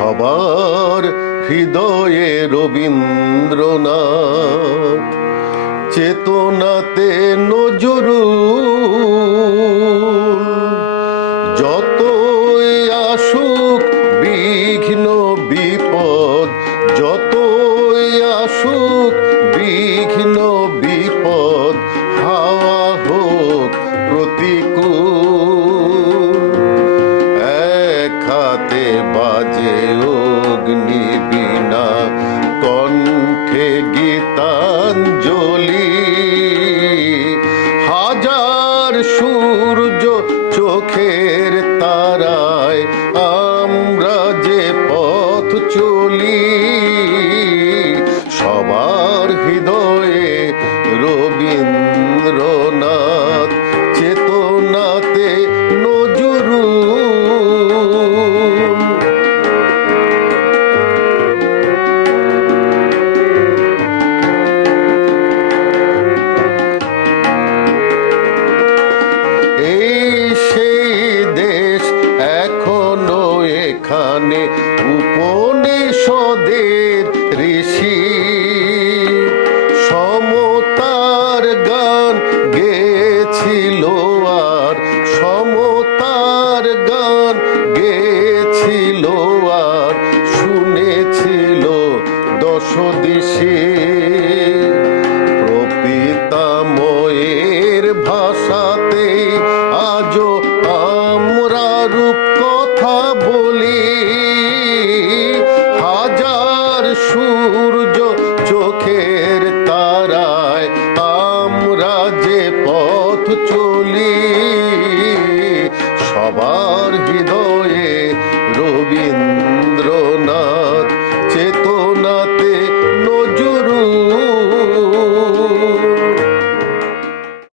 সবার হৃদয়ে রবীন্দ্রনাথ, চেতনাতে নজরুল। যতই আসুক বিঘ্ন বিপদ, যতই আসুক বিঘ্ন বিপদ, হাওয়া হোক প্রতিকূল। এক হাতে বাজে অগ্নি বীণা, কণ্ঠে গীতাঞ্জলি। হাজার সূর্য চোখের তারায় আমরা যে পথ চলি, সবার হৃদয়ে রবীন্দ্রনাথ, চেতনাতে নজরুল। এই সেই দেশ এখনো এখানে উপনিষদের ঋষি সমতার গান গেয়েছিল, আর সমতার গান গেয়েছিল, আর শুনেছিল দশ দিশে।